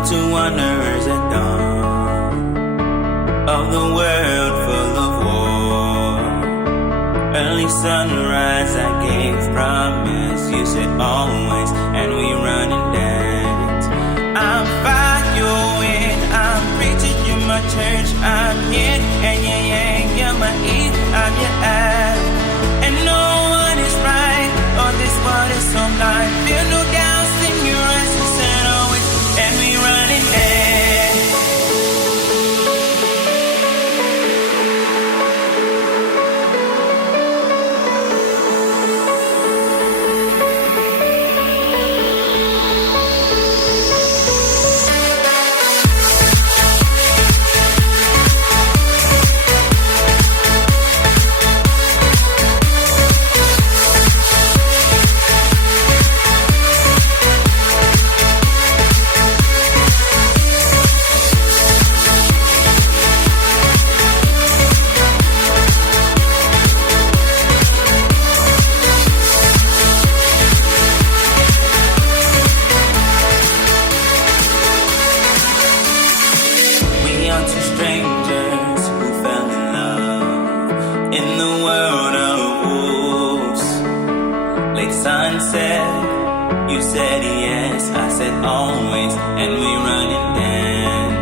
out to wanderers at dawn of the world full of war. Early sunrise I gave promise, you said always, and we run and dance. I'm fire, I'm preaching, you're my church, I'm yin and yang, you're my Eve, I'm your Ab. And no one is right, oh this world is so blind. Feel no doubts in your eyes, you said always, and we run and dance. Strangers who fell in love in the world of wolves. Late sunset, you said yes, I said always, and we run and dance.